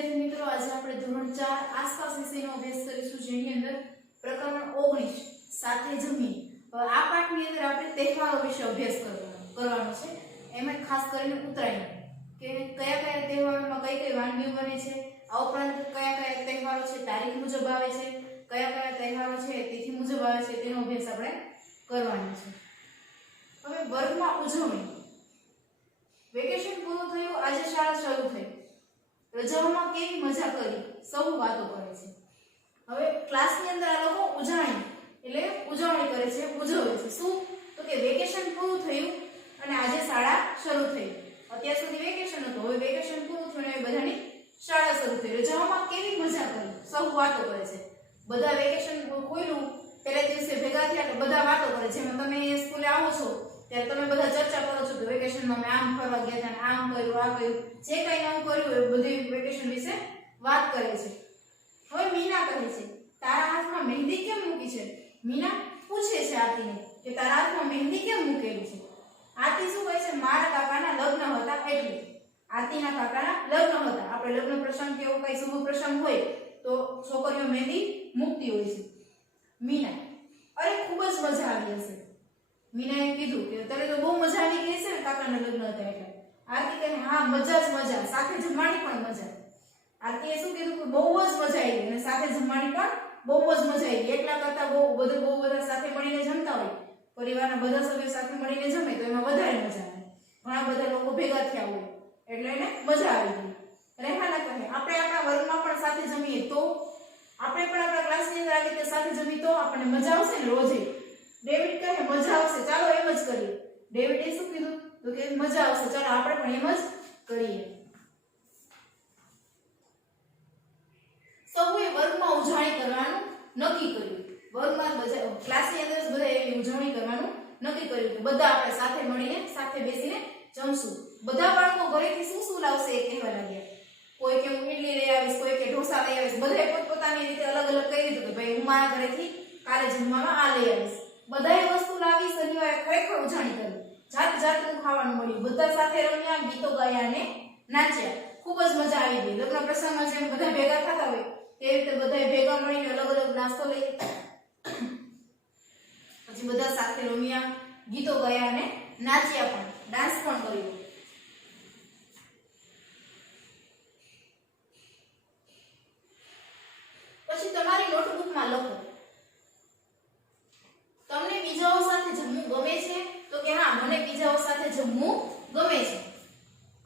વિદ્યાર્થી મિત્રો, આજે આપણે ધોરણ 4 આસપાસ વિષયનો અભ્યાસ કરીશું, જેની અંદર પ્રકરણ 19 સાથે જમીન. આ પાઠની અંદર આપણે તહેવારો વિશે અભ્યાસ કરવાનો છે. એમાં ખાસ કરીને ઉત્તરાયણ કે કયા કયા તહેવારોમાં કઈ કઈ વાનગીઓ બને છે, આ ઉપરાંત કયા કયા તહેવારો છે તારીખ મુજબ આવે છે, કયા કયા તહેવારો છે તિથિ મુજબ આવે છે, તેનો અભ્યાસ આપણે કરવાનો છે. હવે વર્ગમાં ઉજવણી. વેકેશન પૂરું થયું, આજે શાળા શરૂ થઈ. રજાઓમાં કેવી મજા કરી, સૌ વાતો કરે છે. હવે ક્લાસની અંદર આ લોકો ઉજવણી એટલે ઉજવણી કરે છે, ઉજવે છે. શું? તો કે વેકેશન પૂરું થયું અને આજે શાળા શરૂ થઈ. અત્યાર સુધી વેકેશન હતું, હવે વેકેશન પૂરું થયું અને બધાની શાળા શરૂ થઈ. રજાઓમાં કેવી મજા કરી, સૌ વાતો કરે છે. બધા વેકેશન ખોલ્યું પહેલા દિવસે ભેગા થયા તો બધા વાતો કરે છે. જેમાં તમે સ્કૂલે આવો છો ત્યારે તમે બધા ચર્ચા કરો છો કે વેકેશનમાં મેં આમ ફરવા ગયા હતા, આમ કર્યું, આ કર્યું, જે કંઈ નવું કર્યું એ બધી વેકેશન વિશે વાત કરે છે. હવે મીના કહે છે, તારા હાથમાં મહેંદી કેમ મૂકી છે? મીના પૂછે છે આરતીને કે તારા હાથમાં મહેંદી કેમ મૂકેલી છે? આરતી શું કહે છે? મારા કાકાના લગ્ન હતા એટલે. આરતીના કાકાના લગ્ન હતા. આપણે લગ્ન પ્રસંગ કે એવો કઈ શુભ પ્રસંગ હોય તો છોકરીઓ મહેંદી મૂકતી હોય છે. મીના, અરે ખૂબ જ મજા આવી હશે. મીનાએ કીધું કે તને તો બહુ મજા આવી ગઈ છે ને કાકાના લગ્ન હતા એટલે. આરતી કહે હા મજા જ મજા, સાથે જમવાની પણ મજા. આરતીએ શું કીધું કે બહુ જ મજા આવી અને સાથે જમવાની પણ બહુ જ મજા આવી. એકલા કરતા બહુ બધા સાથે મળીને જમતા હોય, પરિવારના બધા સભ્યો સાથે મળીને જમે તો એમાં વધારે મજા આવે. ઘણા બધા લોકો ભેગા થયા હોય એટલે એને મજા આવી ગઈ. રેહાના કહે આપણે આપણા વર્ગમાં પણ સાથે જમીએ તો, આપણે પણ આપણા ક્લાસની અંદર આવી રીતે સાથે જમીએ તો આપણને મજા આવશે ને રોજે. ડેવિડ કહે મજા આવશે, ચાલો એમ જ કરીએ. ડેવિડે શું કીધું? તો કે મજા આવશે, ચાલો આપણે પણ એમ જ કરીએ. સૌએ વર્ગમાં ઉજવણી કરવાનું નક્કી કર્યું. વર્ગમાં ક્લાસની અંદર બધા એવી ઉજવણી કરવાનું નક્કી કર્યું કે બધા આપણે સાથે મળીને સાથે બેસીને જમશું. બધા બાળકો ઘરેથી શું શું લાવશે એ કહેવા લાગ્યા. કોઈ કે હું ઇડલી લઈ આવીશ, કોઈ કે ઢોસા લઈ આવીશ. બધાએ પોતપોતાની રીતે અલગ અલગ કહી દીધું કે ભાઈ હું મારા ઘરેથી કાલે જમવામાં આ લઈ આવીશ. બધાએ વસ્તુ લાવી. શનિવારે ખરેખર ઉજવણી કરી. જાત જાતનું ખાવાનું મળ્યું. બધા સાથે રમ્યા, ગીતો ગાયા અને નાચ્યા. ખૂબ જ મજા આવી ગઈ. લગ્ન પ્રસંગમાં જેમ બધા ભેગા થતા હોય તે રીતે બધાએ ભેગા મળીને અલગ અલગ નાસ્તો લઈ પછી બધા સાથે રમ્યા, ગીતો ગાયા અને નાચ્યા પણ, ડાન્સ પણ કર્યો. પછી તમારી નોટબુકમાં લખો, તમને બીજાઓ સાથે જમવું ગમે છે? તો કે હા, મને બીજાઓ સાથે જમવું ગમે છે.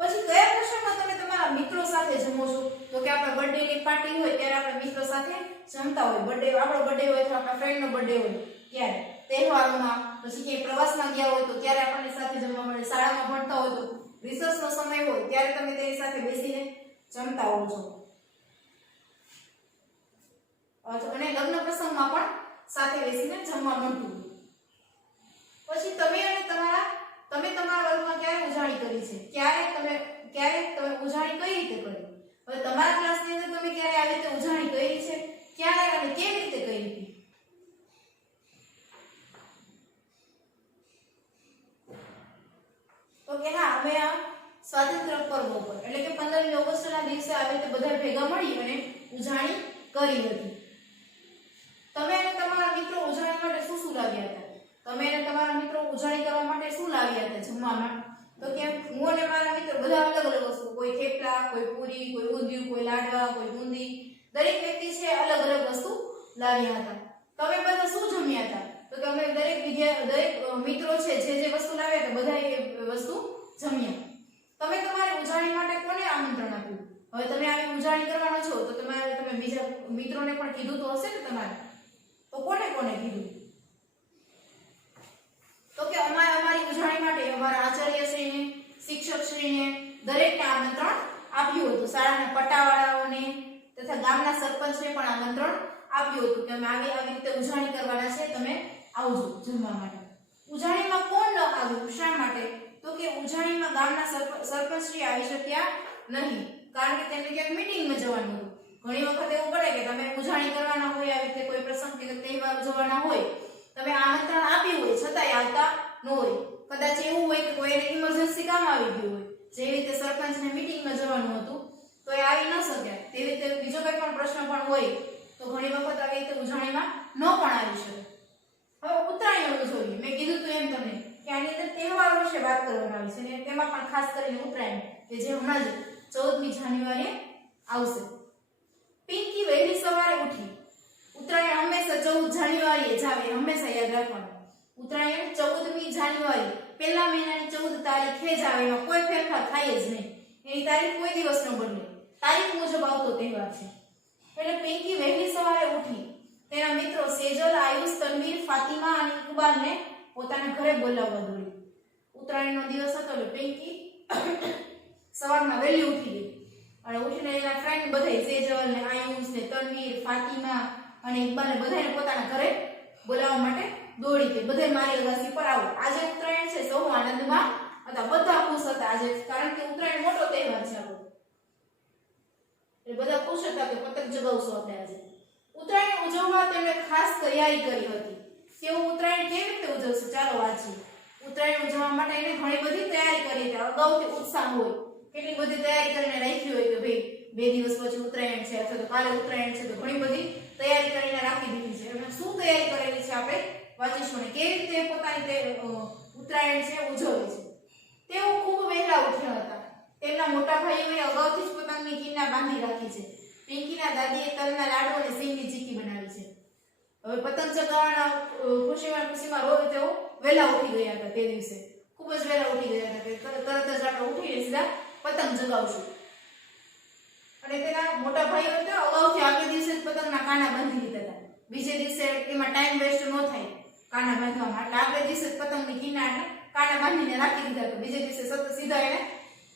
પછી કયા પ્રસંગમાં તમે તમારા મિત્રો સાથે જમો છો? તો કે આપણા બર્થડે ની પાર્ટી હોય ત્યારે આપણે મિત્રો સાથે જમતા હોય. આપણો બર્થડે હોય તો આપણા ફ્રેન્ડનો બર્થડે હોય ત્યારે, તહેવારોમાં, પછી ક્યાંય પ્રવાસમાં ગયા હોય તો ત્યારે આપણને સાથે જમવા મળે. શાળામાં ભણતા હોય તો રિસર્ચનો સમય હોય ત્યારે તમે તેની સાથે બેસીને જમતા હોવ છો. અને લગ્ન પ્રસંગમાં પણ સાથે બેસીને જમવા મળતું. પછી તમે તમારા વર્ગમાં ક્યારે ઉજવણી કરી છે? ક્યારે તમે ઉજવણી કઈ રીતે કરી? હવે તમારા ક્લાસની અંદર તમે ક્યારે આવી રીતે ઉજવણી કરી છે? ક્યારે અને કેવી રીતે કરી હતી? તો કે હા, અમે આ સ્વાતંત્ર્ય પર્વ પર એટલે કે 15મી ઓગસ્ટના દિવસે આવી રીતે બધા ભેગા મળી અને ઉજવણી કરી હતી. તમે અને તમારા મિત્રો ઉજવણી માટે શું શું લાવ્યા હતા? તમે અને તમારા મિત્રો ઉજવણી કરવા માટે શું લાવ્યા હતા જમવામાં? તો કે હું અને મારા મિત્રો બધા અલગ અલગ વસ્તુ, કોઈ થેપલા, કોઈ પૂરી, કોઈ ઊંધિયું, કોઈ લાડવા, કોઈ બુંદી, દરેક વ્યક્તિ છે અલગ અલગ વસ્તુ લાવ્યા હતા. તમે બધા શું જમ્યા હતા? તો કે અમે દરેક મિત્રો છે જે વસ્તુ લાવ્યા હતા બધા એ વસ્તુ જમ્યા. તમે તમારી ઉજવણી માટે કોને આમંત્રણ આપ્યું? હવે તમે આવી ઉજવણી કરવાનો છો તો તમે બીજા મિત્રોને પણ કીધું તો હશે ને તમારે? તો કોને કીધું? તો કે અમારી ઉજવણી માટે અમારા આચાર્યશ્રીને, શિક્ષકશ્રીને દરેકને આમંત્રણ આપ્યું હતું. શાળાના પટ્ટાવાળાઓને તથા ગામના સરપંચને પણ આમંત્રણ આપ્યું હતું કે અમે આવી રીતે ઉજવણી કરવાના છે, તમે આવજો જમવા માટે. ઉજવણીમાં કોણ ન આવ્યું? શા માટે? તો કે ઉજવણીમાં ગામના સરપંચશ્રી આવી શક્યા નહીં, કારણ કે તેમને ક્યાંક મીટિંગમાં જવાનું હતું. ઘણી વખત એવું પડે કે તમે ઉજવણી કરવાના હોય, આવી રીતે કોઈ પ્રસંગ કે તહેવાર ઉજવવાના હોય, તમે આમંત્રણ આપ્યું હોય છતાંય આવતા ન હોય. કદાચ એવું હોય કે કોઈને ઇમરજન્સી કામ આવી ગયું હોય, જેવી રીતે સરપંચને મીટિંગમાં જવાનું હતું તો એ આવી ન શક્યા. તેવી રીતે બીજો કોઈ પણ પ્રશ્ન પણ હોય તો ઘણી વખત આવી રીતે ઉજવણીમાં ન પણ આવી શકે. હવે ઉત્તરાયણ ઉજવણી મેં કીધું તું એમ તમને કે આની અંદર તહેવારો વિશે વાત કરવામાં આવી છે અને તેમાં પણ ખાસ કરીને ઉત્તરાયણ કે જે હમણાં જ 14મી જાન્યુઆરીએ આવશે. પિંકી વહેલી સવારે ઉઠી. ઉત્તરાયણ હંમેશા 14 જાન્યુઆરીએ જ આવે, હંમેશા યાદ રાખવાનું. ઉત્તરાયણ 14મી જાન્યુઆરી પહેલા મહિનાની 14 તારીખે જ આવે, એમાં કોઈ ફેરફાર થાય જ નહીં. એની તારીખ કોઈ દિવસ ન બદલે, તારીખ મુજબ આવતો તહેવાર છે. એટલે પિંકી વહેલી સવારે ઉઠી તેના મિત્રો સેજલ, આયુષ, તનવીર, ફાતિમા અને ઇકબાલને પોતાના ઘરે બોલાવવા દોડી. ઉત્તરાયણનો દિવસ હતો એટલે પિંકી સવારમાં વહેલી ઉઠી ગઈ અને ઉઠીને એના ફ્રેન્ડ બધાય સેજલ ને આયુષ ને તનવીર, ફાતિમા અને ઇકબાલને બધાને પોતાના ઘરે બોલાવવા માટે દોડી ગઈ. બધાય મારી અગાસી પર આવો. આજે ઉત્તરાયણ છે, સૌ આનંદમાં હતા, બધા ખુશ હતા આજે, કારણ કે ઉત્તરાયણ મોટો તહેવાર છે આપણો. એટલે બધા ખુશ હતા કે પતંગ ચગાવશું આપણે આજે. ઉત્તરાયણ ઉજવવા તેમણે ખાસ તૈયારી કરી હતી. તેઓ ઉત્તરાયણ કેવી રીતે ઉજવશે ચાલો વાંચીએ. ઉત્તરાયણ ઉજવવા માટે એને ઘણી બધી તૈયારી કરી હતી. અગાઉથી ઉત્સાહ હોય, કેટલી બધી તૈયારી કરીને રાખી હોય કે ભાઈ 2 દિવસ પછી ઉત્તરાયણ છે અથવા તો કાલે ઉત્તરાયણ છે, તો ઘણી બધી તૈયારી કરીને રાખી દીધી છે. અને શું તૈયારી કરેલી છે આપણે વાંચીશું અને કેવી રીતે પોતાની ઉત્તરાયણ છે ઉજવે છે. તેઓ ખૂબ વહેલા ઉઠ્યા હતા. તેમના મોટા ભાઈઓએ અગાઉથી જ પતંગની કિન્ના બાંધી રાખી છે. પિંકીના દાદીએ તલના લાડુ અને સિંગની ચીક્કી બનાવી છે. હવે પતંગ ચગાવવાના ખુશીમાં રોજ તેઓ વહેલા ઉઠી ગયા હતા. તે દિવસે ખૂબ જ વહેલા ઉઠી ગયા હતા. તરત જ આપણે ઉઠીને સીધા પતંગ ચગાવશું. અને તેના મોટા ભાઈઓ તો અગાઉથી આગલે દિવસે જ પતંગના કાના બાંધી લીધા હતા. બીજે દિવસે એમાં ટાઈમ વેસ્ટ ન થાય કાના બાંધવામાં, એટલે આગલે દિવસે જ પતંગની કિનારને કાના બાંધીને રાખી દીધા. તો બીજે દિવસે સીધા એને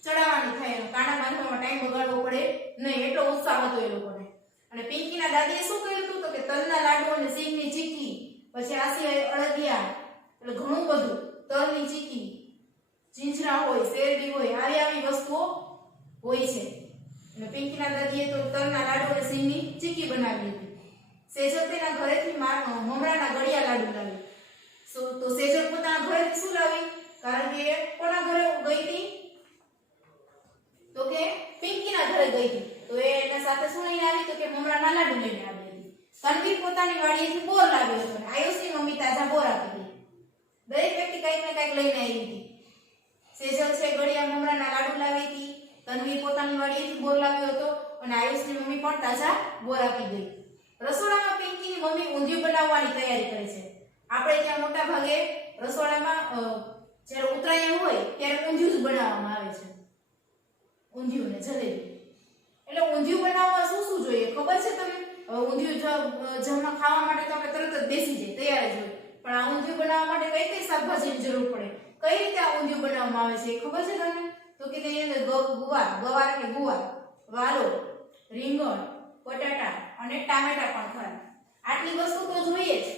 ચડાવવાની થાય, કાના બાંધવામાં ટાઈમ બગાડવો પડે નહીં, એટલો ઉત્સાહ હતો એ લોકોને. અને પિંકીના દાદીએ શું કર્યું હતું તો કે તલના લાડુ અને સિંગની ચીક્કી, પછી આ સિવાય અળદિયા, એટલે ઘણું બધું, તલની ચીક્કી, ચીંચરા હોય, શેરડી હોય, આવી વસ્તુઓ હોય છે. અને પિંકીના દાદીએ તો તલના લાડુ અને સિંગની ચીક્કી બનાવી હતી. સેજલ તેના ઘરેથી મમરાના ગળિયા લાડુ લાવી. તો સેજલ પોતાના ઘરેથી શું લાવી? કારણ કે કોના ઘરે ગઈ હતી તો કે પિંકીના ઘરે ગઈ હતી. તો એ એના સાથે શું લઈને આવી તો કે મમરાના લાડુ લઈને આવી હતી. તનવીર પોતાની વાડીએથી બોર લાવ્યો હતો. આયુષની મમ્મી તાજા બોર આપી હતી. દરેક વ્યક્તિ કંઈક ને કંઈક લઈને આવી હતી. સેજલ છે ગળિયા મમરાના લાડુ લાવી હતી. તનવીર પોતાની વાડીએથી બોર લાવ્યો હતો અને આયુષની મમ્મી પણ તાજા બોર આપી ગઈ. રસોડામાં પિંકીની મમ્મી ઊંધિયું બનાવવાની તૈયારી કરે છે. આપણે ત્યાં મોટા ભાગે રસોડામાં જ્યારે ઉત્તરાયણ હોય ત્યારે ઊંધિયું જ બનાવવામાં આવે છે. ઊંધિયું ને જલેબી. એટલે ઊંધિયું બનાવવા શું શું જોઈએ ખબર છે તમને? ઊંધિયું જમવા ખાવા માટે તો આપણે તરત જ બેસી જઈએ, તૈયાર જ હોય. પણ આ ઊંધિયું બનાવવા માટે કઈ કઈ શાકભાજીની જરૂર પડે, કઈ રીતે આ ઊંધિયું બનાવવામાં આવે છે ખબર છે તમને? તો કે તેની અંદર ગવાર એટલે ગુવાર, વાલો, રીંગણ, બટાટા અને ટામેટા પણ ખરા. આટલી વસ્તુ તો જોઈએ જ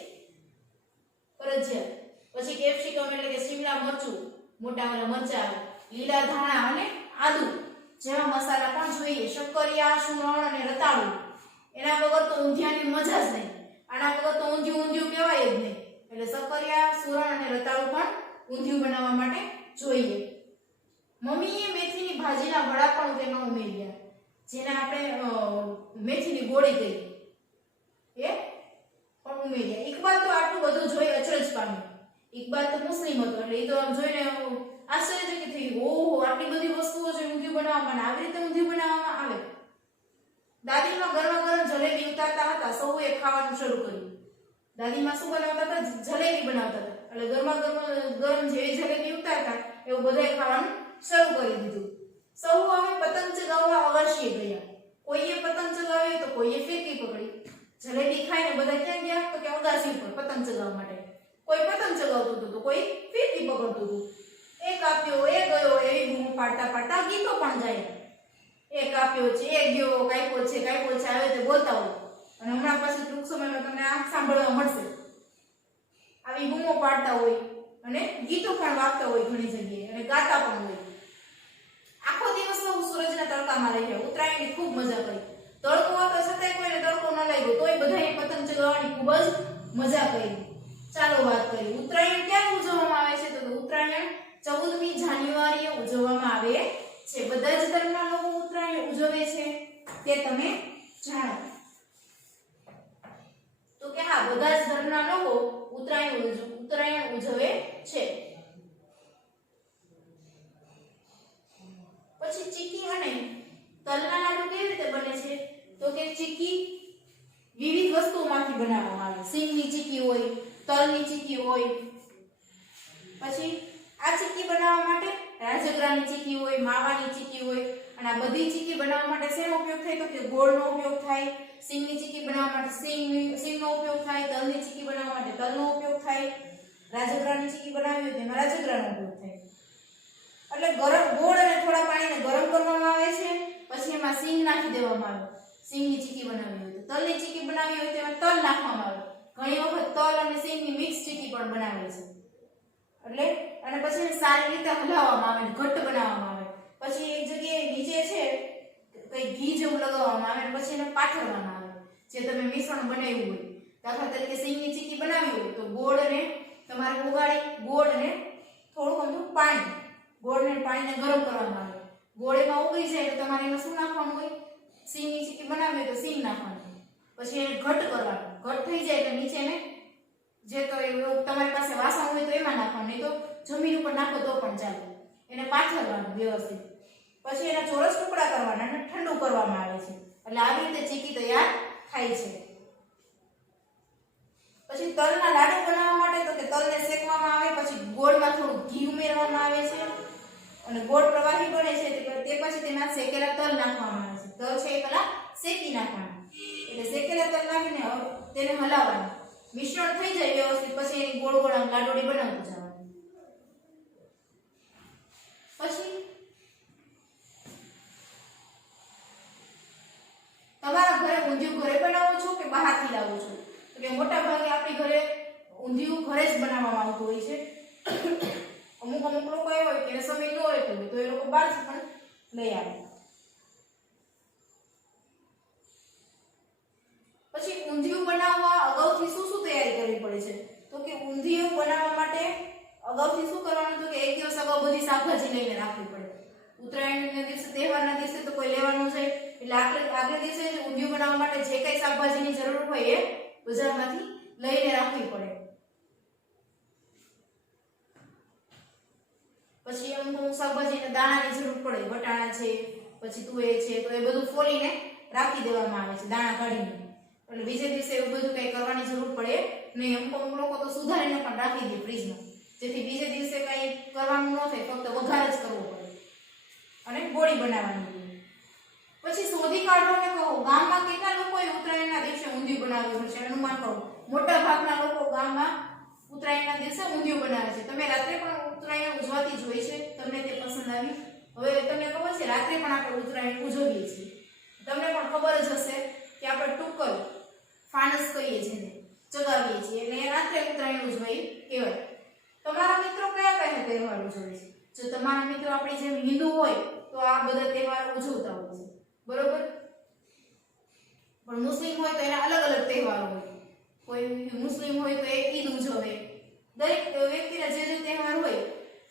ફરજિયાત. પછી કેપ્સિકમ એટલે કે શિમલા મરચું, મોટા મરચાં, લીલા ધાણા અને આદુ જેવા મસાલા પણ જોઈએ. શક્કરિયા, સુરણ અને રતાળુ, એના વગર તો ઊંધિયાની મજા જ નહીં. આના વગર તો ઊંધિયું કહેવાય જ નહીં. એટલે શક્કરિયા, સુરણ અને રતાળુ પણ ઊંધિયું બનાવવા માટે જોઈએ. મમ્મીએ મેથીની ભાજીના વડા પણ તેમાં ઉમેર્યા, જેને આપણે મેથીની ગોળી કહીએ, એ પણ ઉમેર્યા. ઇકબાલ તો આટલું બધું જોઈ અચરજ પામ્યો. ઇકબાલ તો મુસ્લિમ હતો એટલે એ તો આમ જોઈને આશ્ચર્યચકિત થઈ ગયું. ઓહો, આટલી બધી વસ્તુઓ છે ઊંધિયું બનાવવામાં, આવી રીતે ઊંધિયું બનાવવામાં આવે. દાદીમાં ગરમા ગરમ જલેબી ઉતારતા હતા. સૌએ ખાવાનું શરૂ કર્યું. દાદીમાં શું બનાવતા હતા? જલેબી બનાવતા હતા. એટલે ગરમ જેવી જલેબી ઉતારતા એવું બધાએ ખાવાનું શરૂ કરી દીધું. સૌ હવે પતંગ ચગાવવા અવશ્ય ગયા. કોઈએ પતંગ ચગાવી તો કોઈએ ફીરકી પકડી. જલેબી ખાઈને બધા ક્યાં ગયા તો કે અગાસી ઉપર પતંગ ચગાવવા માટે. કોઈ પતંગ ચગાવતું હતું તો કોઈ ફીરકી પકડતું હતું. એક આપ્યો, એ ગયો, એવી બૂમો પાડતા ગીતો પણ જાય. એક આપ્યો છે, એક ગયો, કાપ્યો છે, આવે તે બોલતા હોય. અને હમણાં પાછું ટૂંક સમયમાં તમને આ સાંભળવા મળશે. આવી બૂમો પાડતા હોય અને ગીતો પણ વાગતા હોય ઘણી જગ્યાએ અને ગાતા પણ હોય. આખો દિવસ સૂરજના તડકામાં રહ્યા. ઉત્તરાયણની ખૂબ મજા કરી. તડકો હતો છતાંય કોઈને તડકો ન લાગ્યો, તોય બધાએ પતંગ ચગાવવાની ખૂબ જ મજા કરી. ચાલો વાત કરીએ ઉત્તરાયણ ક્યારે ઉજવવામાં આવે છે. તો ઉત્તરાયણ 14મી જાન્યુઆરીએ ઉજવવામાં આવે છે. બધા જ ધર્મના લોકો ઉત્તરાયણ ઉજવે છે તે તમે જાણો? તો કે હા, બધા જ ધર્મના લોકો ઉત્તરાયણ ઉજવે છે. પછી ચીકી અને તલના લાડુ કેવી રીતે બને છે? તો કે ચીકી વિવિધ વસ્તુઓમાંથી બનાવવામાં આવે. સિંગની ચીકી હોય, તલની ચીકી હોય. પછી આ ચીકી બનાવવા માટે રાજગરાની ચીકી હોય, માવાની ચીકી હોય. અને આ બધી ચીકી બનાવવા માટે શેનો ઉપયોગ થાય? તો કે ગોળનો ઉપયોગ થાય. સિંગની ચીકી બનાવવા માટે સિંગનો ઉપયોગ થાય. તલની ચીકી બનાવવા માટે તલનો ઉપયોગ થાય. રાજગરાની ચીકી બનાવવી હોય તો એમાં રાજગરાનો ઉપયોગ થાય. એટલે ગરમ ગોળ અને થોડા પાણીને ગરમ કરવામાં આવે છે. પછી એમાં સિંગ નાખી દેવામાં આવે. સિંગની ચીકી બનાવવી હોય તો, તલની ચીકી બનાવવી હોય તો એમાં તલ નાખવામાં આવે. ઘણી વખત તલ અને સિંગની મિક્સ ચીકી પણ બનાવે છે. એટલે અને પછી એને સારી રીતે હલાવવામાં આવે, ઘટ્ટ બનાવવામાં આવે. પછી એક જગ્યાએ નીચે છે કઈ ઘી જેવું લગાવવામાં આવે અને પછી એને પાથરવામાં આવે. જે તમે મિશ્રણ બનાવ્યું હોય, દાખલા તરીકે સિંગની ચીકી બનાવી હોય તો ગોળ અને તમારે ઓગાળી ગોળ અને થોડું અમથું પાણી, ગોળ અને પાણીને ગરમ કરવામાં આવે. ગોળ એમાં ઓગળી જાય તો તમારે એમાં શું નાખવાનું હોય? સિંગની ચીકી બનાવી હોય તો સિંગ નાખવાનું. પછી એને ઘટ્ટ કરવાનું. ઘટ્ટ થઈ જાય એટલે નીચે ને જે તો તમારી પાસે વાસણ હોય તો એમાં નાખવાનું, નહીં તો જમીન ઉપર નાખો તો પણ ચાલે. એને પાથરવાનું વ્યવસ્થિત. પછી એના ચોરસ ટુકડા કરવાના અને ઠંડુ કરવામાં આવે છે. એટલે આવી રીતે ચીકી તૈયાર થાય છે. પછી તલના લાડુ બનાવવા માટે તો કે તલને શેકવામાં આવે. પછી ગોળમાં થોડું ઘી ઉમેરવામાં આવે છે અને ગોળ પ્રવાહી બને છે તે પછી તેમાં શેકેલા તલ નાખવામાં આવે છે. તલ છે એ પહેલા શેકી નાખવાના. એટલે શેકેલા તલ નાખીને તેને હલાવવાનું. મિશ્રણ થઈ જાય વ્યવસ્થિત પછી એની ગોળ ગોળ લાડોડી બનાવતું જવાનું. પછી તમારા ઘરે ઊંધિયું ઘરે બનાવો છો કે બહારથી લાવો છો? તો કે મોટા ભાગે આપણી ઘરે ઊંધિયું ઘરે જ બનાવવામાં આવતું હોય છે. અમુક લોકો એવા હોય કે સમય ન હોય તો એ લોકો બહારથી પણ લઈ આવે. પછી ઊંધિયું બનાવવા અગાઉથી શું શું તૈયારી કરવી પડે છે? તો કે ઊંધિયું બનાવવા માટે અગાઉથી શું કરવાનું? તો કે એક દિવસ અગાઉ બધી શાકભાજી લઈને રાખવી પડે. ઉત્તરાયણના દિવસે, તહેવારના દિવસે તો કોઈ લેવાનું છે એટલે આગલા દિવસે જ ઊંધિયું બનાવવા માટે જે કઈ શાકભાજીની જરૂર હોય એ બજારમાંથી લઈને રાખવી પડે. પછી અમુક શાકભાજીના દાણાની જરૂર પડે. વટાણા છે, પછી તુવેર છે, તો એ બધું ફોલીને રાખી દેવામાં આવે છે દાણા કાઢીને. એટલે બીજે દિવસે એવું બધું કઈ કરવાની જરૂર પડે નહીં. અમુક લોકો તો સુધારીને પણ રાખી દે ફ્રીજમાં, જેથી બીજે દિવસે કઈ કરવાનું ન થાય, ફક્ત વઘાર જ કરવો પડે અને ગોળી બનાવવાની. પછી શોધી કાઢો અને કહો ગામમાં કેટલા લોકોએ ઉત્તરાયણના દિવસે ઊંધિયું બનાવ્યું હશે? અનુમાન કરો. મોટા ભાગના લોકો ગામમાં ઉત્તરાયણના દિવસે ઊંધિયું બનાવે છે. તમે રાત્રે પણ ઉત્તરાયણ ઉજવાતી જોઈ છે? તમને તે પસંદ આવી? હવે તમને ખબર છે રાત્રે પણ આપણે ઉત્તરાયણ ઉજવીએ છીએ. તમને પણ ખબર જ હશે કે આપણે ટુક્કલ ફાનસ કહીએ છીએ, ચગાવીએ છીએ, એટલે રાત્રે ઉત્તરાયણ ઉજવાય કહેવાય. તમારા મિત્રો કયા કયા તહેવાર ઉજવે છે? જો તમારા મિત્રો આપણી જેમ હિન્દુ હોય તો આ બધા તહેવારો ઉજવતા હોય છે, બરોબર? પણ મુસ્લિમ હોય તો એના અલગ અલગ તહેવારો હોય. કોઈ મુસ્લિમ હોય તો એ ઈદ ઉજવે. દરેક વ્યક્તિના જે તહેવાર હોય,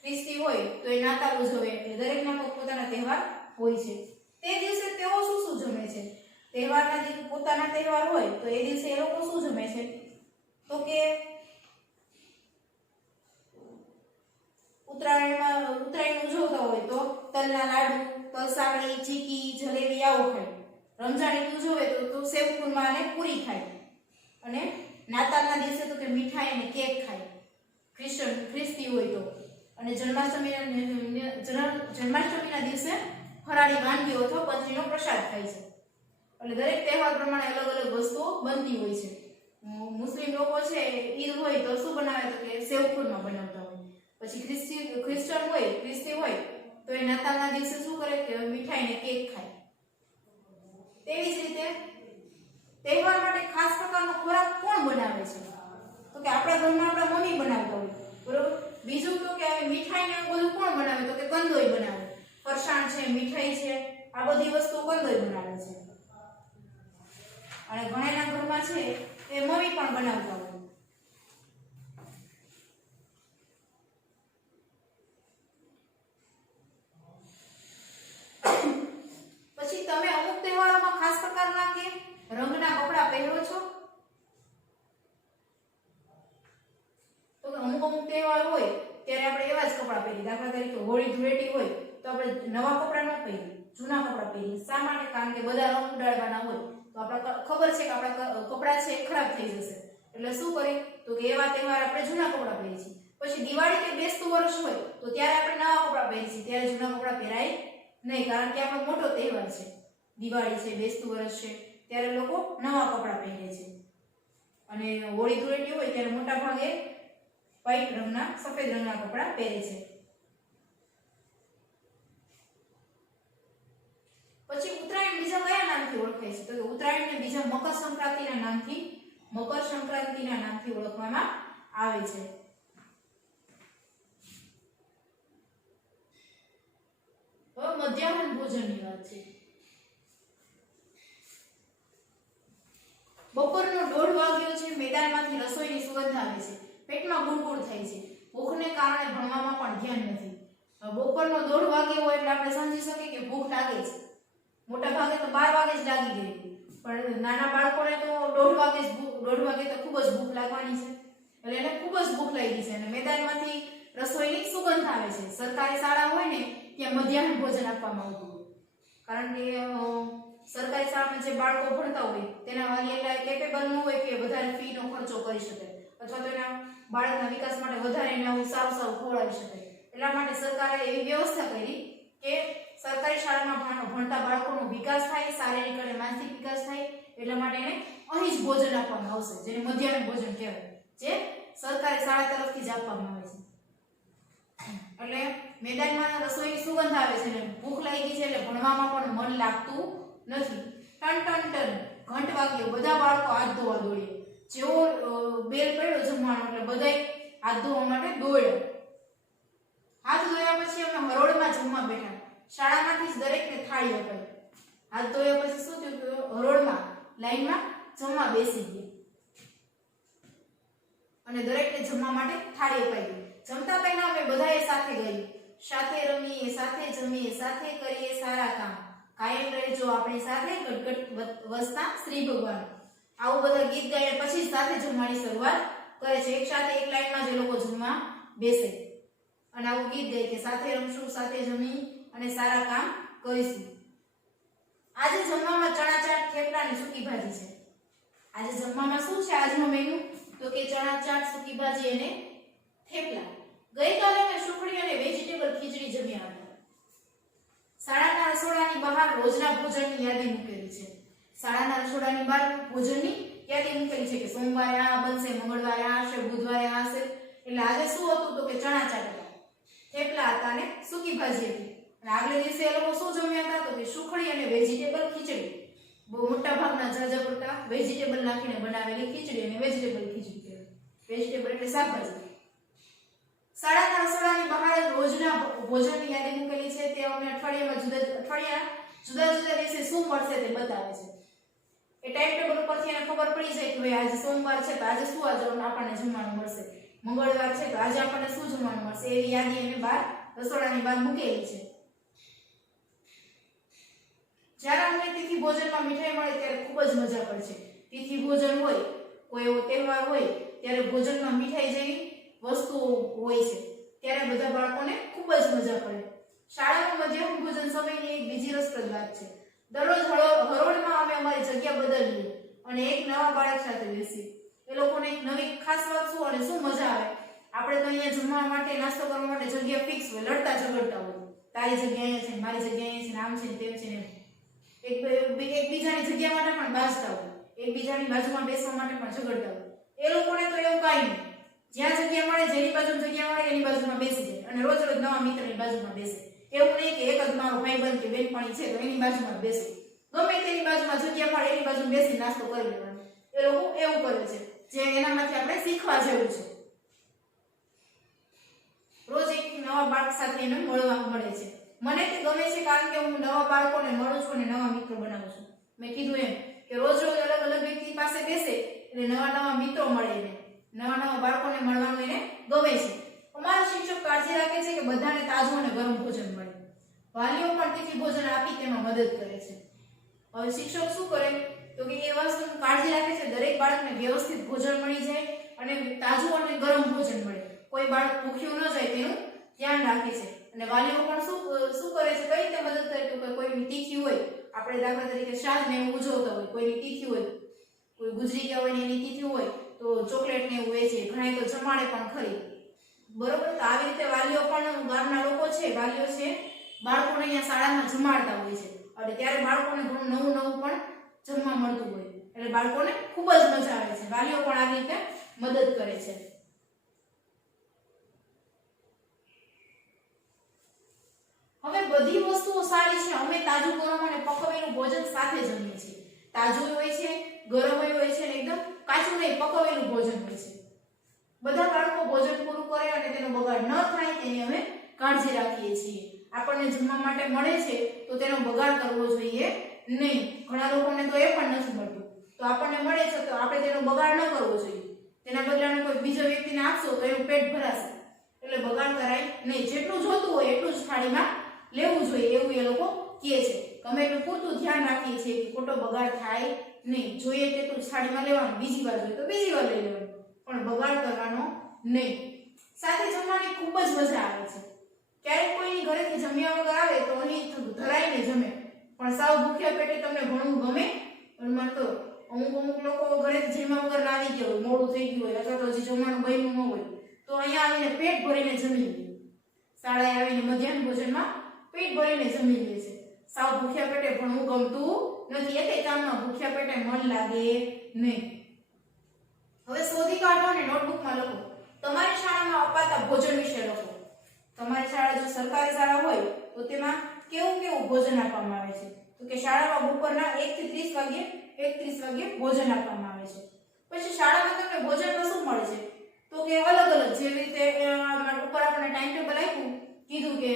ખ્રિસ્તી હોય તો એ નાતાલ ઉજવે. એટલે દરેકના પોતાના તહેવાર હોય છે. તે દિવસે તેઓ શું જમે છે? તહેવારના દિવસે પોતાના તહેવાર હોય તો એ દિવસે એ લોકો શું જમે છે? તો કે ઉત્તરાયણ ઉજવતા હોય તો તલના લાડુ, તલ સાંકળી, ચીકી, જલેબી આવું ખાય. રમઝાન ઈદ ઉજવે તો સેવ ખુરમા અને પૂરી ખાય. અને નાતાલના દિવસે તો કે મીઠાઈ અને કેક ખાય, ખ્રિસ્તી હોય તો. અને જન્માષ્ટમીના દિવસે ફરાળી વાનગીઓ અથવા પંજરીનો પ્રસાદ ખાય છે. એટલે દરેક તહેવાર પ્રમાણે અલગ અલગ વસ્તુઓ બનતી હોય છે. મુસ્લિમ લોકો છે ઈદ હોય તો શું બનાવે? તો કે સેવ ખુરમા બનાવતા હોય. પછી ખ્રિસ્તી હોય તો એ નાતાલના દિવસે શું કરે કે મીઠાઈ ને કેક ખાય. તેવી જ રીતે તહેવાર માટે ખાસ પ્રકારનો ખોરાક કોણ બનાવે છે? તો કે આપણા ઘરમાં આપણા મમ્મી બનાવતા હોય, બરોબર? બીજું તો કે મીઠાઈ ને એવું બધું કોણ બનાવે? તો કે કંદોઈ બનાવે. ફરસાણ છે, મીઠાઈ છે, આ બધી વસ્તુ કંદોઈ બનાવે છે. અને ઘણાના ઘરમાં છે એ મમ્મી પણ બનાવતા હોય. પછી તહેવાર હોય ત્યારે આપણે એવા જ કપડાં પહેરીએ. દાખલા તરીકે હોળી ધૂળેટી હોય તો આપણે નવા કપડાં ન પહેરીએ, જૂના કપડાં પહેરીએ. શા માટે? કારણ કે બધા રંગ ઉડાડવાના હોય તો આપણે ખબર છે કે આપણા કપડાં છે એ ખરાબ થઈ જશે. એટલે શું કરીએ તો કે એવા તહેવાર આપણે જૂના કપડાં પહેરીએ છીએ. પછી દિવાળી કે બેસતું વર્ષ હોય તો ત્યારે આપણે નવા કપડાં પહેરીએ છીએ. ત્યારે જૂના કપડાં પહેરાય નહીં, કારણ કે આપણો મોટો તહેવાર છે. દિવાળી છે, બેસતું વર્ષ છે, ત્યારે લોકો નવા કપડાં પહેરે છે. અને હોળી ધૂળેટી હોય ત્યારે મોટા ભાગે વ્હાઈટ રંગના, સફેદ રંગના કપડાં પહેરે છે. પછી ઉત્તરાયણ બીજા કયા નામથી ઓળખાય છે? તો કે ઉત્તરાયણને બીજા મકર સંક્રાંતિના નામથી ઓળખવામાં આવે છે. હવે મધ્યાહન ભોજનની વાત છે. બપોરનો 1:30 વાગ્યો છે, મેદાનમાંથી રસોઈની સુગંધ આવે છે, પેટમાં ગુડગુડ થાય છે, ભૂખને કારણે ભણવામાં પણ ધ્યાન નથી. બપોરનો 1:30 વાગ્યો હોય એટલે આપણે સમજી શકીએ કે ભૂખ લાગે છે. મોટા ભાગે તો 12 વાગે જ લાગી ગઈ, પણ નાના બાળકોને તો 1:30 વાગે તો ખૂબ જ ભૂખ લાગવાની છે. એટલે એને ખૂબ જ ભૂખ લાગી છે અને મેદાનમાંથી રસોઈની સુગંધ આવે છે. સરકારી શાળા હોય ને ત્યાં મધ્યાહન ભોજન આપવામાં આવતું હોય, કારણ કે સરકારી શાળામાં જે બાળકો ભણતા હોય તેના વાલી એટલા કેપેબલ ન હોય કે વધારે ફીનો ખર્ચો કરી શકે અથવા તો એના બાળકના વિકાસ માટે વધારે એને સારું ખવડાવી શકે. એટલા માટે સરકારે એવી વ્યવસ્થા કરી કે સરકારી શાળામાં ભણતા બાળકોનો વિકાસ થાય, શારીરિક અને માનસિક વિકાસ થાય. એટલા માટે એને અહીં જ ભોજન આપવામાં આવશે, જેને મધ્યાહન ભોજન કહેવાય, જે સરકારી શાળા તરફથી જ આપવામાં આવે છે. એટલે મેદાનમાં રસોઈની સુગંધ આવે છે ને ભૂખ લાગી છે એટલે ભણવામાં પણ મન લાગતું નથી. ટન ટન ટન ઘંટ વાગ્યો, બધા બાળકો હાથ ધોવા દોડ્યા. જેવો બેલ પડ્યો જમવાનો એટલે બધાય હાથ ધોવા માટે દોડ્યા. હાથ ધોયા પછી અમે હરોળમાં જમવા બેઠા. શાળામાંથી જ દરેકને થાળી અપાઈ. હાથ ધોયા પછી શું થયું? હરોળમાં લાઈનમાં જમવા બેસી ગયા અને દરેકને જમવા માટે થાળી અપાઈ. જમતા પહેલા અમે બધાએ સાથે ગાયું, સાથે રમીએ, સાથે જમીએ, સાથે કરીએ સારા કામ, કાયમ રહેજો આપણી સાથે, ગટગટ વસતા શ્રી ભગવાન. આવું બધા ગીત ગાયા પછી સાથે જમવાની શરૂઆત કરે છે. એક સાથે એક લાઈનમાં જે લોકો જમવા બેસે અને આવું ગીત ગાય કે સાથે રમશું, સાથે જમી અને સારા કામ કરીશું. આજે જમવામાં ચણા ચાટ, થેપલા અને સૂકી ભાજી છે. આજે જમવામાં શું છે આજનો મેનુ? તો કે ચણા ચાટ, સૂકી ભાજી અને થેપલા. ગઈકાલે અમે સુખડી અને વેજીટેબલ ખીચડી જમ્યા હતા. શાળાના રસોડાની બહાર રોજના ભોજનની યાદી મૂકેલી છે. શાળાના રસોડાની બહાર ભોજનની યાદી મૂકેલી છે કે સોમવારે આ બનશે, મંગળવારે આ હશે, બુધવારે આ હશે. એટલે આજે શું હતું? તો કે ચણા ચાટ હતા, થેપલા હતા અને સૂકી ભાજી હતી. અને આગલે દિવસે એ લોકો શું જમ્યા હતા? તો કે સુખડી અને વેજીટેબલ ખીચડી. બહુ મોટા ભાગના જાજા પડતા વેજીટેબલ નાખીને બનાવેલી ખીચડી અને વેજીટેબલ ખીચડી કહેવાય. વેજીટેબલ એટલે શાકભાજી. શાળાના રસોડાની બહાર રોજના ભોજનની યાદી મૂકેલી છે. તે અમને અઠવાડિયાના જુદા જુદા દિવસે શું મળશે તે બતાવે છે. એ ટાઈમ ટેબલ પરથી એને ખબર પડી જાય કે ભાઈ આજે સોમવાર છે તો આજે શું આપણને જમવાનું મળશે, મંગળવાર છે તો આજે આપણને શું જમવાનું મળશે. એવી યાદી એને બહાર રસોડાની બહાર મૂકેલી છે. જ્યારે અમને તિથિ ભોજનમાં મીઠાઈ મળે ત્યારે ખૂબ જ મજા પડે છે. તિથિ ભોજન હોય, કોઈ એવો તહેવાર હોય ત્યારે ભોજનમાં મીઠાઈ જેવી વસ્તુઓ હોય છે, ત્યારે બધા બાળકોને ખૂબ જ મજા પડે. શાળામાં મધ્યાહન ભોજન સમયની એક બીજી રસપ્રદ વાત છે. દરરોજ હરોળમાં અમે અમારી જગ્યા બદલીએ અને એક નવા બાળક સાથે બેસીએ. એ લોકોને એક નવી ખાસ વાત શું અને શું મજા આવે? આપણે તો અહીંયા જમવા માટે, નાસ્તો કરવા માટે જગ્યા ફિક્સ હોય, લડતા ઝઘડતા હોય, તારી જગ્યા અહીંયા છે, મારી જગ્યા અહીંયા છે, આમ છે તેમ છે ને. એકબીજાની જગ્યા માટે પણ બાજતા હોય, એકબીજાની બાજુમાં બેસવા માટે પણ ઝઘડતા હોય. એ લોકોને તો એવું કાંઈ નહીં, જ્યાં જગ્યા મળે, જેની બાજુમાં જગ્યા મળે એની બાજુમાં બેસી જાય અને રોજ રોજ નવા મિત્રની બાજુમાં બેસે. એવું નહીં કે એક જ મારો ભાઈબંધ કે બેનપણી છે તો એની બાજુમાં બેસે. ગમે તેની બાજુમાં જગ્યા મળે એની બાજુમાં બેસી નાસ્તો કરી લેવાનો. એ લોકો એવું કરે છે, જે એનામાંથી આપણે શીખવા જેવું છે. રોજ એક નવા બાળક સાથે એને મળવા મળે છે. મને તે ગમે છે કારણ કે હું નવા બાળકોને મળું છું અને નવા મિત્રો બનાવું છું. મેં કીધું એમ કે રોજ રોજ અલગ અલગ વ્યક્તિ પાસે બેસે એટલે નવા નવા મિત્રો મળે એને, નવા નવા બાળકોને મળવાનું એને ગમે છે. અમારા શિક્ષક કાળજી રાખે છે કે બધાને તાજું અને ગરમ ભોજન મળે. વાલીઓ પણ તિથિ ભોજન આપી તેમાં મદદ કરે છે. હવે શિક્ષક શું કરે તો કે એ વસ્તુની કાળજી રાખે છે દરેક બાળકને વ્યવસ્થિત ભોજન મળી જાય અને તાજું અને ગરમ ભોજન મળે. કોઈ બાળક ભૂખ્યું ન જાય તેનું ધ્યાન રાખે છે અને વાલીઓ પણ શું કરે છે, કઈ રીતે મદદ કરે તો કોઈની તિથિ હોય, આપણે દાખલા તરીકે શાદ ને એવું ઉજવતા હોય, કોઈની તિથિ હોય, કોઈ ગુજરી ગયા હોય ને એની તિથિ હોય તો ચોકલેટ ને એવું વેચે, ઘણા તો જમાડે પણ ખરી, બરોબર. તો આવી રીતે વાલીઓ પણ, ગામના લોકો છે, વાલીઓ છે, બાળકોને અહીંયા શાળામાં જમાડતા હોય છે અને ત્યારે બાળકોને ઘણું નવું નવું પણ જમવા મળતું હોય એટલે બાળકોને ખૂબ જ મજા આવે છે. વાલીઓ પણ આવી રીતે મદદ કરે છે. હવે બધી વસ્તુઓ સારી છે. અમે તાજું ગરમ અને પકવેલું ભોજન સાથે જમીએ છીએ. તાજું હોય છે, ગરમ હોય છે અને એકદમ કાચું નહીં, પકવેલું ભોજન હોય છે. બધા બાળકો ભોજન પૂરું કરે અને તેનો બગાડ ન થાય તેની અમે કાળજી રાખીએ છીએ. આપણને જમવા માટે મળે છે તો તેનો બગાડ કરવો જોઈએ નહીં. ઘણા લોકોને તો એ પણ નથી મળતું, તો આપણને મળે છે તો આપણે તેનો બગાડ ન કરવો જોઈએ. તેના બદલામાં કોઈ બીજો વ્યક્તિને આપશો તો એનું પેટ ભરાશે, એટલે બગાડ કરાય નહીં. જેટલું જોતું હોય એટલું જ થાળીમાં લેવું જોઈએ એવું એ લોકો કહે છે. અમે એટલું પૂરતું ધ્યાન રાખીએ છીએ કે ખોટો બગાડ થાય નહીં. જોઈએ તેટલું થાળીમાં લેવાનું, બીજી વાર જોઈએ તો બીજી વાર લઈ લેવાનું, પણ બગાડ કરવાનો નહીં. સાથે જમવાની ખૂબ જ મજા આવે છે. ક્યારેક કોઈની ઘરેથી જમ્યા વગર આવે તો અહીં ધરાઈને જમે, પણ સાવ ભૂખ્યા પેટે તમને ભણવું ગમે પણ તો અમુક લોકો ઘરેથી જમ્યા વગર આવી ગયા હોય, મોડું થઈ ગયું હોય અથવા તો હજી જમવાનું બન્યું ન હોય તો અહીંયા આવીને પેટ ભરીને જમી લે. શાળાએ આવીને મધ્યાહન ભોજનમાં પેટ ભરીને જમી લે છે. સાવ ભૂખ્યા પેટે ભણવું ગમતું નથી, એટલે કામમાં ભૂખ્યા પેટે મન લાગે નહીં. હવે શોધી કાઢો અને નોટબુકમાં લખો. તમારી શાળામાં અપાતા ભોજન વિશે લખો. તમારી શાળા જો સરકારી શાળા હોય તો તેમાં કેવું ભોજન આપવામાં આવે છે? તો કે શાળામાં બપોરના 1 થી 30 વાગે ભોજન આપવામાં આવે છે. પછી શાળામાં તમને ભોજનમાં શું મળે છે? તો કે અલગ અલગ, જેવી રીતે ઉપર આપણે ટાઈમ ટેબલ આપ્યું, કીધું કે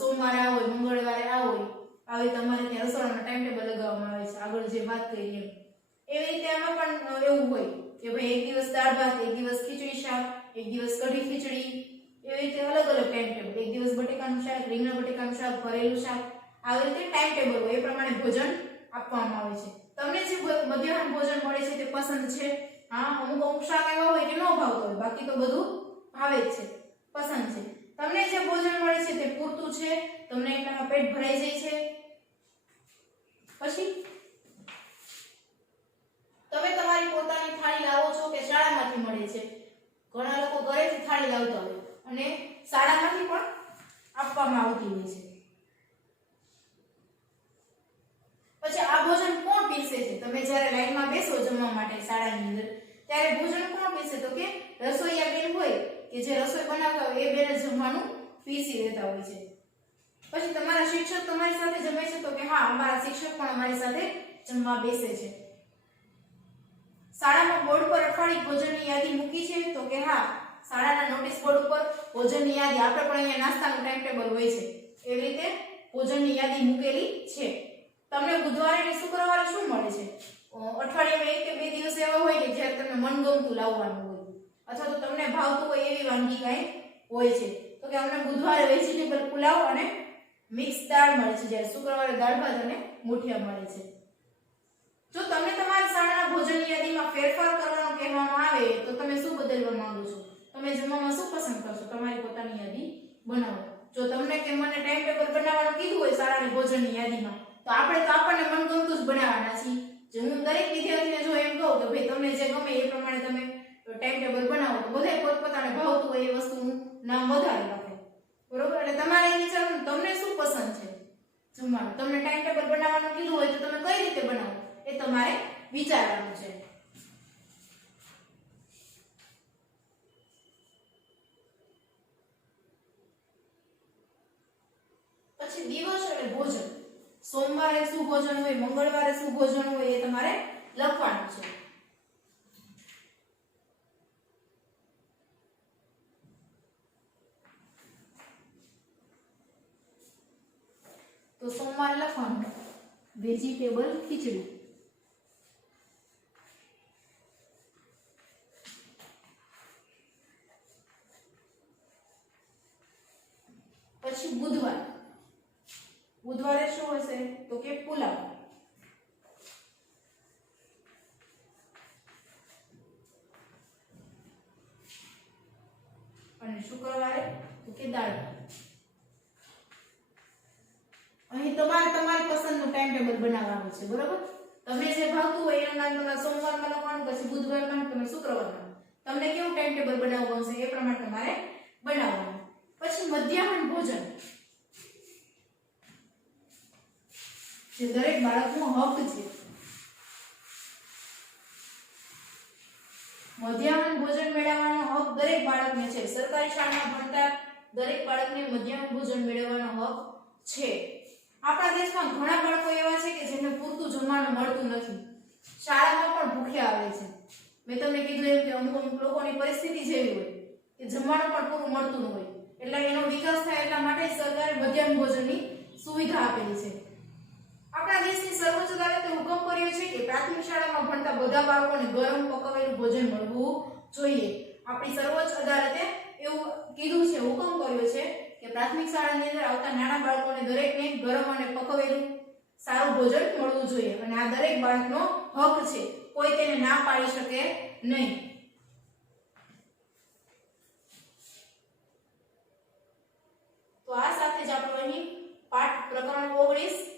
સોમવારે આ હોય, મંગળવારે આ હોય, આવી તમારે ત્યાં રસોડામાં ટાઈમ ટેબલ લગાવવામાં આવે છે, આગળ જે વાત કરી એમ. એવી રીતે આમાં પણ એવું હોય કે ભાઈ એક દિવસ દાળ ભાત, એક દિવસ ખીચડી શાક, એક દિવસ કઢી ખીચડી, એવી રીતે અલગ અલગ ટાઈમ ટેબલ. એક દિવસ બટેકાનું શાક, રીંગણા બટેકાનું શાક, ભરેલું શાક, આવી રીતે ટાઈમ ટેબલ હોય, એ પ્રમાણે ભોજન આપવામાં આવે છે. તમને જે મધ્યાહન ભોજન મળે છે તે પસંદ છે? હા, અમુક શાક એવા હોય કે ન ભાવતો હોય, બાકી તો બધું ભાવે જ છે, પસંદ છે. તમને જે ભોજન મળે છે તે પૂરતું છે? તમને એટલામાં પેટ ભરાઈ જાય છે? પછી તમે તમારી પોતાની થાળી લાવો છો કે શાળામાંથી મળે છે? ઘણા લોકો ઘરેથી થાળી લાવતા હોય અને શાળામાંથી પણ આપવામાં આવતી હોય છે. પછી આ ભોજન કોણ પીરસે છે? તમે જ્યારે લાઈનમાં બેસો જમવા માટે શાળાની અંદર, ત્યારે ભોજન કોણ પીરસે? તો કે રસોઈયા બેન હોય કે જે રસોઈ બનાવતા હોય એ બેન જમવાનું પીરસી દેતા હોય છે. પછી તમારા શિક્ષક તમારી સાથે જમે છે? તો કે હા, અમારા શિક્ષક પણ અમારી સાથે જમવા બેસે છે. શાળામાં બોર્ડ પર અઠવાડિયે ભોજનની યાદી મૂકી છે? તો કે હા, શાળાના નોટિસ બોર્ડ ઉપર ભોજનની યાદી, આપણે પણ અહીંયા નાસ્તાનું ટાઈમ ટેબલ હોય છે, એવી રીતે ભોજનની યાદી મૂકેલી છે. તમને બુધવારે અને શુક્રવારે શું મળે છે? અઠવાડિયામાં 1 કે 2 દિવસ એવા હોય કે જ્યારે તમને મનગમતું લાવવાનું હોય અથવા તો તમને ભાવતું હોય એવી વાનગી કાંઈ હોય છે. તો કે અમને બુધવારે વેજીટેબલ પુલાવ અને મિક્સ દાળ મળે છે, જ્યારે શુક્રવારે દાળ ભાત અને મુઠિયા મળે છે. જો તમને તમારી શાળાના ભોજનની યાદીમાં ફેરફાર કરવાનું કહેવામાં આવે તો તમે શું બદલવા માંગો છો? તમે જમવામાં શું પસંદ કરશો? તમારી પોતાની યાદી બનાવો. જો તમને કે મને ટાઈમ ટેબલ બનાવવાનું કીધું હોય શાળાની ભોજનની યાદીમાં, તો આપણને મનગમતું જ બનાવવાના છીએ. જે હું દરેક વિદ્યાર્થીને જો એમ કહું કે ભાઈ તમને જે ગમે એ પ્રમાણે તમે ટાઈમ ટેબલ બનાવો, તો બધાય પોતપોતાને ભાવતું હોય એ વસ્તુનું નામ વધારે રાખે, બરોબર? એટલે તમારે એ વિચારવાનું તમને શું પસંદ છે જમવાનું. તમને ટાઈમ ટેબલ બનાવવાનું કીધું હોય તો તમે કઈ રીતે બનાવો એ તમારે વિચારવાનું છે. પછી દિવસ અને ભોજન. સોમવારે શું ભોજન હોય, મંગળવારે શું ભોજન હોય એ તમારે લખવાનું છે. તો સોમવારે લખવાનું વેજીટેબલ ખીચડી. પછી બુધવારે શું હશે? તો કે પુલાવ. અને શુક્રવારે તો કે દાળ ભાત. અહીં તમારે તમારી પસંદનું ટાઈમ ટેબલ બનાવવાનું છે, બરોબર? તમને જે ભાવતું હોય એનું નામ તમારે સોમવારમાં લખવાનું, પછી બુધવારમાં, તમે શુક્રવારમાં. તમને કેવું ટાઈમ ટેબલ બનાવવાનું છે એ પ્રમાણે તમારે બનાવવાનું. પછી મધ્યાહન ભોજન, જે દરેક બાળકનો હક છે. મધ્યાહન ભોજન મેળવવાનો હક દરેક બાળકને છે. સરકારી શાળામાં ભણતા દરેક બાળકને મધ્યાહન ભોજન મેળવવાનો હક છે. આપણા દેશમાં ઘણા બાળકો એવા છે કે જેને પૂરતું જમવાનું મળતું નથી, શાળામાં પણ ભૂખ્યા આવે છે. મેં તમને કીધું એમ કે અમુક લોકોની પરિસ્થિતિ જેવી હોય કે જમવાનું પણ પૂરું મળતું ન હોય, એટલે એનો વિકાસ થાય એટલા માટે સરકારે મધ્યાહન ભોજનની સુવિધા આપેલી છે. આપણા દેશની સર્વોચ્ચ અદાલતે હુકમ કર્યો છે કે પ્રાથમિક શાળામાં ભણતા બધા બાળકોને ગરમ પકાવેલું ભોજન મળવું જોઈએ. આપણી સર્વોચ્ચ અદાલતે એવું કીધું છે, હુકમ કર્યો છે કે પ્રાથમિક શાળાની અંદર આવતા નાના બાળકોને દરેકને ગરમ અને પકવેલું સારું ભોજન મળવું જોઈએ, અને આ દરેક બાળકનો હક છે. કોઈ તેને ના પાડી શકે નહીં. તો આ સાથે જ આપણે અહીં પાઠ પ્રકરણ 19